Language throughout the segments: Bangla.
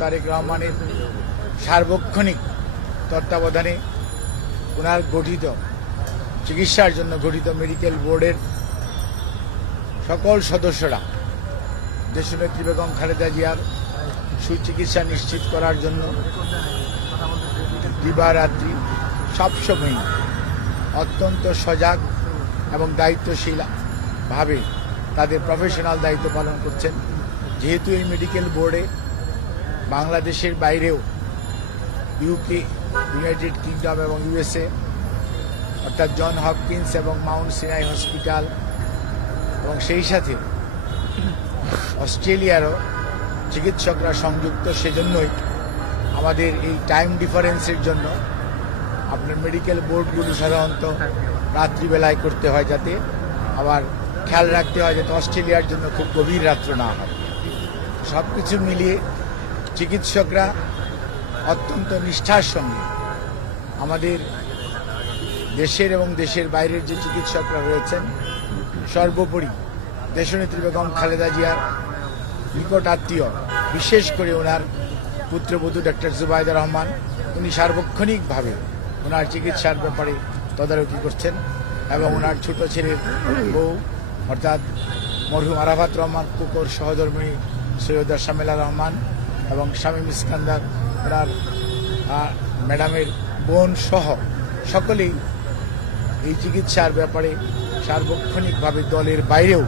তারেক রহমানের সার্বক্ষণিক তত্ত্বাবধানে ওনার গঠিত চিকিৎসার জন্য গঠিত মেডিকেল বোর্ডের সকল সদস্যরা দেশনেত্রী বেগম খালেদা জিয়ার সুচিকিৎসা নিশ্চিত করার জন্য দিবারাত্রি সবসময় অত্যন্ত সজাগ এবং দায়িত্বশীল ভাবে তাদের প্রফেশনাল দায়িত্ব পালন করছেন। যেহেতু এই মেডিকেল বোর্ডে বাংলাদেশের বাইরেও ইউকে, ইউনাইটেড কিংডম এবং ইউএসএ অর্থাৎ জন হপকিন্স এবং মাউন্ট সিনাই হসপিটাল এবং সেই সাথে অস্ট্রেলিয়ারও চিকিৎসকরা সংযুক্ত, সেজন্যই আমাদের এই টাইম ডিফারেন্সের জন্য আপনার মেডিকেল বোর্ডগুলো সাধারণত রাত্রিবেলায় করতে হয়, যাতে আবার খেয়াল রাখতে হয় যাতে অস্ট্রেলিয়ার জন্য খুব গভীর রাত্র না হয়। সব কিছু মিলিয়ে চিকিৎসকরা অত্যন্ত নিষ্ঠার সঙ্গে আমাদের দেশের এবং দেশের বাইরের যে চিকিৎসকরা রয়েছেন, সর্বোপরি দেশনেত্রী বেগম খালেদা জিয়ার নিকট আত্মীয়, বিশেষ করে ওনার পুত্রবধূ ডক্টর জুবাইদা রহমান, উনি সার্বক্ষণিকভাবে ওনার চিকিৎসার ব্যাপারে তদারকি করছেন এবং ওনার ছোট ছেলের বউ অর্থাৎ মরহুম আরাফাত রহমান কুকুর সহধর্মিণী সৈয়দা শামেলা রহমান এবং শামীম ইস্কান্দার ওনার ম্যাডামের বোন সহ সকলেই এই চিকিৎসার ব্যাপারে সার্বক্ষণিকভাবে দলের বাইরেও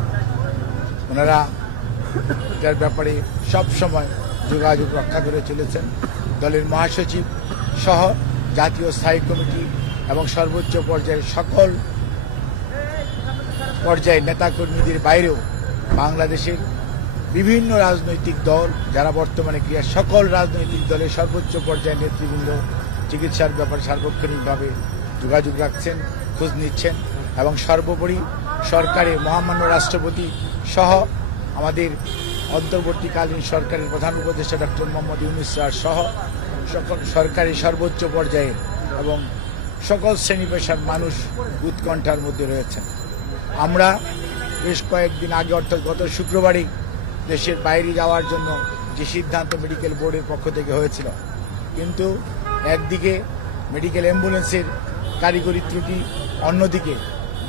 ওনারা এটার ব্যাপারে সবসময় যোগাযোগ রক্ষা করে চলেছেন। দলের মহাসচিব সহ জাতীয় স্থায়ী কমিটি এবং সর্বোচ্চ পর্যায়ের সকল পর্যায়ের নেতাকর্মীদের বাইরেও বাংলাদেশের বিভিন্ন রাজনৈতিক দল যারা বর্তমানে ক্রিয়া, সকল রাজনৈতিক দলের সর্বোচ্চ পর্যায়ের নেতৃবৃন্দ চিকিৎসার ব্যাপারে সার্বক্ষণিকভাবে যোগাযোগ রাখছেন, খোঁজ নিচ্ছেন এবং সর্বোপরি সরকারের মহামান্য রাষ্ট্রপতি সহ আমাদের অন্তর্বর্তীকালীন সরকারের প্রধান উপদেষ্টা ডক্টর মোহাম্মদ ইউনূস স্যার সহ সকল সরকারি সর্বোচ্চ পর্যায়ে এবং সকল শ্রেণী পেশার মানুষ উৎকণ্ঠার মধ্যে রয়েছেন। আমরা বেশ কয়েকদিন আগে অর্থাৎ গত শুক্রবারই দেশের বাইরে যাওয়ার জন্য যে সিদ্ধান্ত মেডিকেল বোর্ডের পক্ষ থেকে হয়েছিল, কিন্তু একদিকে মেডিকেল অ্যাম্বুলেন্সের কারিগরি ত্রুটি, অন্যদিকে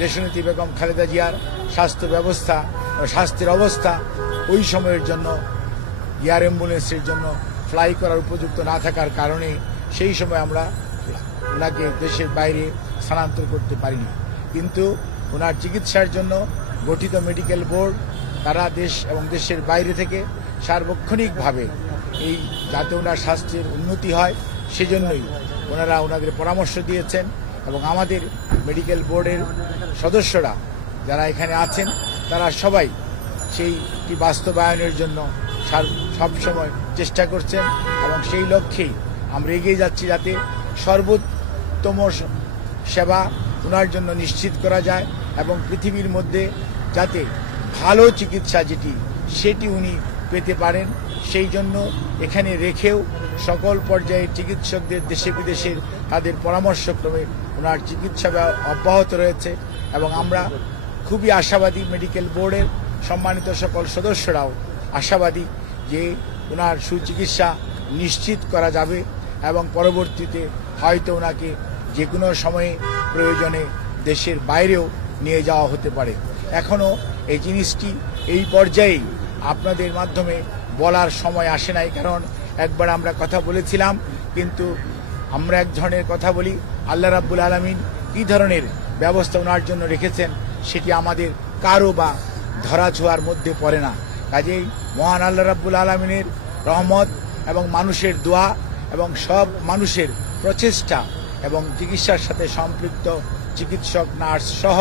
দেশনেত্রী বেগম খালেদা জিয়ার স্বাস্থ্য ব্যবস্থা ও স্বাস্থ্যের অবস্থা ওই সময়ের জন্য এয়ার অ্যাম্বুলেন্সের জন্য ফ্লাই করার উপযুক্ত না থাকার কারণে সেই সময় আমরা ওনাকে দেশের বাইরে স্থানান্তর করতে পারিনি। কিন্তু ওনার চিকিৎসার জন্য গঠিত মেডিকেল বোর্ড তারা দেশ এবং দেশের বাইরে থেকে সার্বক্ষণিকভাবে এই যাতে ওনার স্বাস্থ্যের উন্নতি হয় সেজন্যই ওনারা ওনাদের পরামর্শ দিয়েছেন এবং আমাদের মেডিকেল বোর্ডের সদস্যরা যারা এখানে আছেন তারা সবাই সেইটি বাস্তবায়নের জন্য সবসময় চেষ্টা করছেন এবং সেই লক্ষ্যেই আমরা এগিয়ে যাচ্ছি যাতে সর্বোত্তম সেবা ওনার জন্য নিশ্চিত করা যায় এবং পৃথিবীর মধ্যে যাতে ভালো চিকিৎসা সেটি উনি পেতে পারেন, সেই জন্য এখানে রেখেও সকল পর্যায়ের চিকিৎসকদের দেশে বিদেশের তাদের পরামর্শক্রমে ওনার চিকিৎসা অব্যাহত রয়েছে এবং আমরা খুবই আশাবাদী, মেডিকেল বোর্ডের সম্মানিত সকল সদস্যরাও আশাবাদী যে ওনার সুচিকিৎসা নিশ্চিত করা যাবে এবং পরবর্তীতে হয়তো ওনাকে যে কোনো সময়ে প্রয়োজনে দেশের বাইরেও নিয়ে যাওয়া হতে পারে। এখনও এই জিনিসটি এই পর্যায়েই আপনাদের মাধ্যমে বলার সময় আসে নাই, কারণ একবার আমরা কথা বলেছিলাম, কিন্তু আমরা এক ধরনের কথা বলি, আল্লাহ রাব্বুল আলামিন কী ধরনের ব্যবস্থা ওনার জন্য রেখেছেন সেটি আমাদের কারো বা ধরাছোঁয়ার মধ্যে পড়ে না। কাজেই মহান আল্লাহ রাব্বুল আলামিনের রহমত এবং মানুষের দোয়া এবং সব মানুষের প্রচেষ্টা এবং চিকিৎসার সাথে সম্পৃক্ত চিকিৎসক, নার্স সহ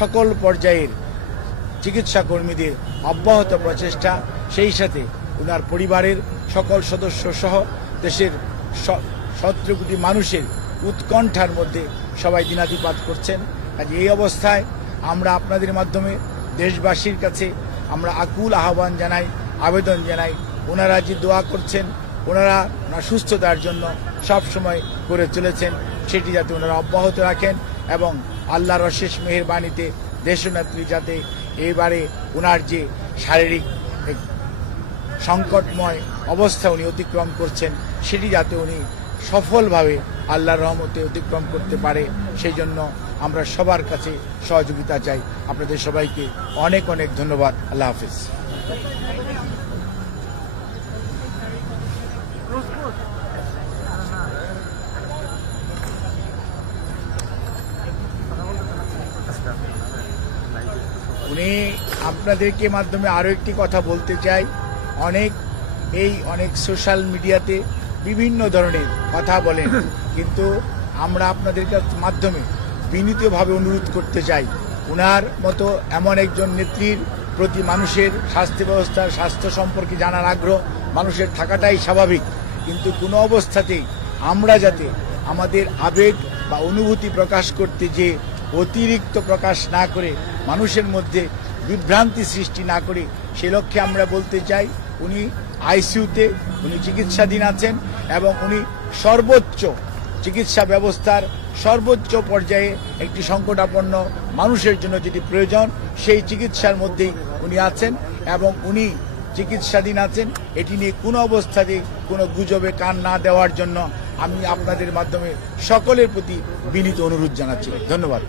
সকল পর্যায়ের চিকিৎসা কর্মীদের অব্যাহত প্রচেষ্টা, সেই সাথে ওনার পরিবারের সকল সদস্য সহ দেশের 17 কোটি মানুষের উৎকণ্ঠার মধ্যে সবাই দিনাতিপাত করছেন। কাজে এই অবস্থায় আমরা আপনাদের মাধ্যমে দেশবাসীর কাছে আমরা আকুল আহ্বান জানাই, আবেদন জানাই, ওনারা যে দোয়া করছেন, ওনারা সুস্থতার জন্য সব সময় করে চলেছেন, সেটি যাতে ওনারা অব্যাহত রাখেন এবং আল্লাহর অশেষ মেহেরবানিতে দেশনেত্রী যাতে এবারে ওনার যে শারীরিক সংকটময় অবস্থা উনি অতিক্রম করছেন, সেটি যাতে উনি সফলভাবে আল্লাহর রহমতে অতিক্রম করতে পারে, সেই জন্য আমরা সবার কাছে সহযোগিতা চাই। আপনাদের সবাইকে অনেক অনেক ধন্যবাদ। আল্লাহ হাফিজ। উনি আপনাদেরকে মাধ্যমে আরো একটি কথা বলতে চাই, অনেক সোশ্যাল মিডিয়াতে বিভিন্ন ধরনের কথা বলেন, কিন্তু আমরা আপনাদের মাধ্যমে বিনীতভাবে অনুরোধ করতে চাই, উনার মতো এমন একজন নেত্রীর প্রতি মানুষের স্বাস্থ্য ব্যবস্থার স্বাস্থ্য সম্পর্কে জানার আগ্রহ মানুষের থাকাটাই স্বাভাবিক, কিন্তু কোনো অবস্থাতেই আমরা যাতে আমাদের আবেগ বা অনুভূতি প্রকাশ করতে যে অতিরিক্ত প্রকাশ না করে মানুষের মধ্যে বিভ্রান্তি সৃষ্টি না করে, সে লক্ষ্যে আমরা বলতে চাই উনি আইসিইউতে উনি চিকিৎসাধীন আছেন এবং উনি সর্বোচ্চ চিকিৎসা ব্যবস্থার সর্বোচ্চ পর্যায়ে একটি সংকটাপন্ন মানুষের জন্য যেটি প্রয়োজন সেই চিকিৎসার মধ্যেই উনি আছেন এবং উনি চিকিৎসাধীন আছেন। এটি নিয়ে কোনো অবস্থাতেই কোনো গুজবে কান না দেওয়ার জন্য আমি আপনাদের মাধ্যমে সকলের প্রতি বিনীত অনুরোধ জানাচ্ছি। ধন্যবাদ।